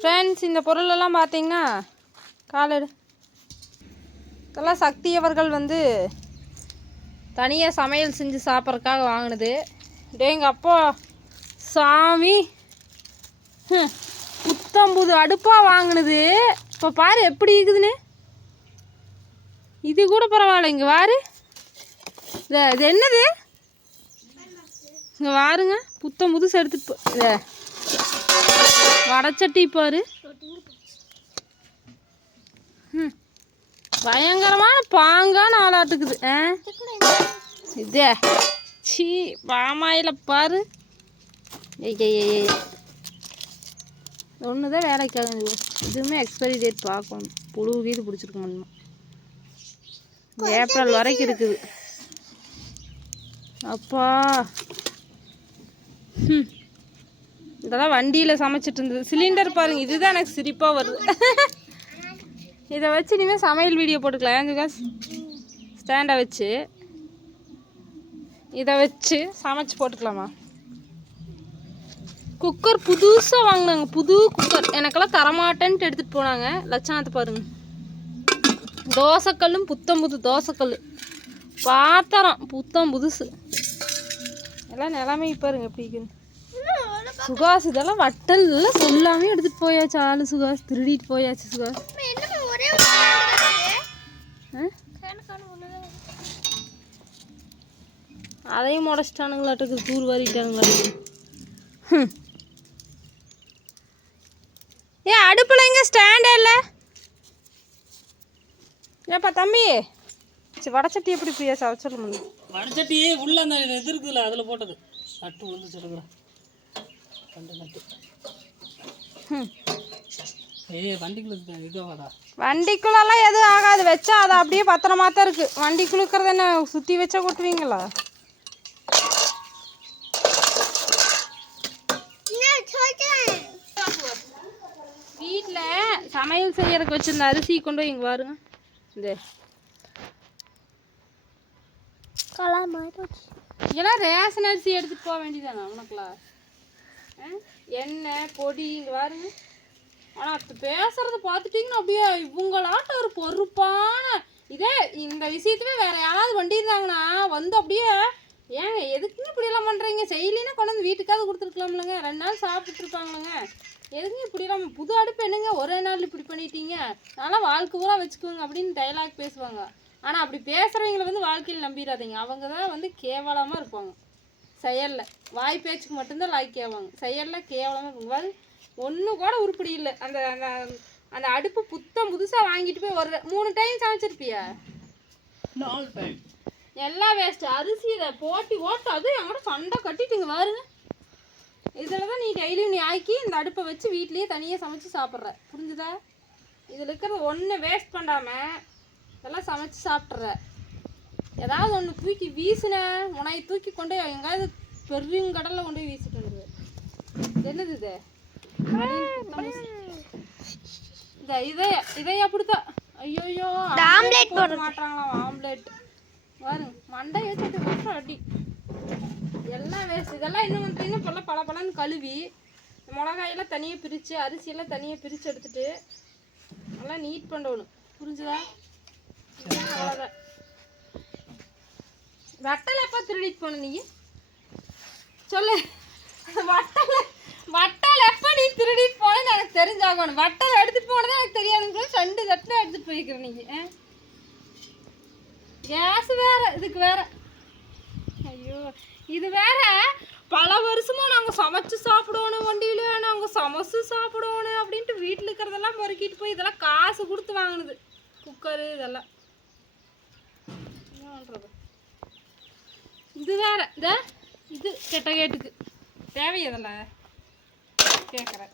Friends இந்த பொருளெல்லாம் பார்த்தீங்கன்னா காலடு இதெல்லாம் சக்தி அவர்கள் வந்து தனியாக சமையல் செஞ்சு சாப்பிட்றதுக்காக வாங்கினது. டே எங்கள் அப்பா சாமி புத்தம்புது அடுப்பாக வாங்கினது. இப்போ பாரு எப்படி இருக்குதுன்னு. இது கூட பரவாயில்ல இங்கே வாரு. இது என்னது? இங்கே வாருங்க புத்தம் புதுசு எடுத்துட்டு போ இதை. வடச்சட்டி பாரு. பயங்கரமான பாங்கான ஆளாட்டுக்குது. ஆ? இதே. சீ பாமாயில் பாரு. ஒன்று தான் வேலைக்காகுது இதுவுமே எக்ஸ்பைரி டேட் பார்க்கணும். புழு கீது பிடிச்சிருக்க முடியுமா ஏப்ரல் வரைக்கும் இருக்குது. அப்பா. ம் இதெல்லாம் வண்டியில் சமைச்சிட்டு இருந்தது. சிலிண்டர் பாருங்கள் இதுதான் எனக்கு சிரிப்பாக வருது. இதை வச்சு இனிமேல் சமையல் வீடியோ போட்டுக்கலாம். ஏன் ஜுகாஸ் ஸ்டாண்டை வச்சு. இதை வச்சு சமைச்சு போட்டுக்கலாமா? குக்கர் புதுசாக வாங்கினாங்க. புது குக்கர் எனக்கெல்லாம் தரமாட்டேன்ட்டு எடுத்துகிட்டு போனாங்க. லட்சணத்தை பாருங்க. தோசைக்கல்லும் புத்தம் புது தோசைக்கல் பாத்திரம் புத்தம் புதுசு. எல்லாம் நிலைமை பாருங்க எப்படி இருக்குன்னு. சுகாஸ் இதெல்லாம் வட்டல் எல்லாம் சொல்லாமே எடுத்துட்டு போயாச்சு ஆளு சுகாஸ் திருடிட்டு போயாச்சு சுகாஸ்? அதையும் முடச்சிட்டானுங்களாட்டுக்கு தூர் வாரிட்டானுங்களாட்டுக்கு ஹம். ஏ அடுப்பில் எங்க ஸ்டாண்டே இல்லை? ஏப்பா தம்பி? சரி வடச்சட்டி எப்படி பிரியா சவச்சல் முடியும் வடச்சட்டியே உள்ள அந்த இது இருக்குதுல்ல அதில் போட்டது. நட்டு விழுந்து சொல்லுறேன் ரெண்டு நட்டு வண்டிக்குள்ளெல்லாம் எதுவும் ஆகாது. வச்சா அது அப்படியே பத்திரமா தான் இருக்கு. வண்டிக்குள்ள இருக்கிறது என்ன சுற்றி வச்சா கொட்டுவீங்களா? வீட்டில் சமையல் செய்யறதுக்கு வச்சிருந்த அரிசி கொண்டு போய் இங்கே பாருங்க. இந்த. இதெல்லாம் ரேஷன் அரிசி எடுத்துட்டு போக வேண்டியதானே உனக்குலாம்? எண்ணெய் பொடி இங்கே பாருங்க ஆனால் பேசுறத பார்த்துட்டிங்கன்னா அப்படியே இவங்களாட்ட ஒரு பொறுப்பான இதே இந்த விஷயத்துவே வேற யாராவது வண்டி இருந்தாங்கன்னா வந்து அப்படியே ஏங்க எதுக்குங்க இப்படியெல்லாம் பண்ணுறீங்க செய்யலினா கொண்டு வந்து வீட்டுக்காவது கொடுத்துருக்கலாம்லங்க. ரெண்டு நாள் சாப்பிட்டுருப்பாங்களங்க. எதுக்குங்க இப்படியெல்லாம் புது அடுப்பு என்னங்க ஒரே நாள் இப்படி பண்ணிட்டீங்க? நல்லா வாழ்க்கை பூரா வச்சுக்கோங்க அப்படின்னு டைலாக் பேசுவாங்க. ஆனால் அப்படி பேசுகிறவங்கள வந்து வாழ்க்கையில் நம்பிடாதீங்க. அவங்க தான் வந்து கேவலமாக இருப்பாங்க. செயலில். வாய் பேச்சுக்கு மட்டும்தான் லாய்க் கேவாங்க. செயலில் கேவலமாக இருக்குங்க ஒன்று கூட உருப்படி இல்லை. அந்த அந்த அந்த அடுப்பு புத்தம் புதுசாக வாங்கிட்டு போய் ஒரு மூணு டைம் சமைச்சிருப்பியா? நாலு டைம் எல்லாம் வேஸ்ட் அரிசி இதை போட்டி ஓட்டு அது என்கிட்ட சண்டை கட்டிட்டுங்க பாருங்க. இதில் தான் நீ டெய்லியும் நீ ஆக்கி இந்த அடுப்பை வச்சு வீட்லேயே தனியாக சமைச்சு சாப்பிட்ற. புரிஞ்சுதா? இதில் இருக்கிறது ஒன்று வேஸ்ட் பண்ணாமல் இதெல்லாம் சமைச்சு சாப்பிட்ற ஏதாவது ஒன்று தூக்கி வீசின உனையை தூக்கி கொண்டு போய் எங்கேயாவது பெருங்கடலில் கொண்டு போய் வீசிட்டு வந்துடுது இது? என்னது இது. இந்த இதை இதை அப்படித்தான் ஐயோயோ ஆம்லேட் போட மாட்டாங்களாம் ஆம்லேட் பாருங்க மண்டை ஏற்றிட்டு வருஷம் அடி. எல்லாம் வேஸ்ட் இதெல்லாம் என்ன பண்ணுறீங்கன்னா இப்போல்லாம் பல பழன்னு கழுவி மிளகாயெல்லாம் தனியாக பிரித்து அரிசியெல்லாம் தனியாக பிரித்து எடுத்துட்டு நல்லா நீட் பண்ணணும். புரிஞ்சுதா? அவ்வளோதான் வட்டலை எப்போ திருடிட்டு போன நீ? சொல்லு. வட்டலை வட்டல் எப்போ நீ திருடிட்டு போனேன்னு எனக்கு தெரிஞ்சாகணும். வட்டல் எடுத்துகிட்டு போனதே எனக்கு தெரியாதுங்க ரெண்டு தட்டில் எடுத்துகிட்டு போய்க்கிற நீங்கள் கேஸ் வேற இதுக்கு வேற. ஐயோ இது வேற. பல வருஷமாக நாங்கள் சமைச்சு சாப்பிடணும் வண்டியில் நாங்கள் சமைச்சு சாப்பிடணும் அப்படின்ட்டு வீட்டில் இருக்கிறதெல்லாம் பொறுக்கிட்டு போய் இதெல்லாம் காசு கொடுத்து வாங்கினது. குக்கரு இதெல்லாம். என்ன பண்ணுறது இது வேற இந்த இது கெட்ட கேட்டுக்கு. தேவையதில்ல கேட்குறேன்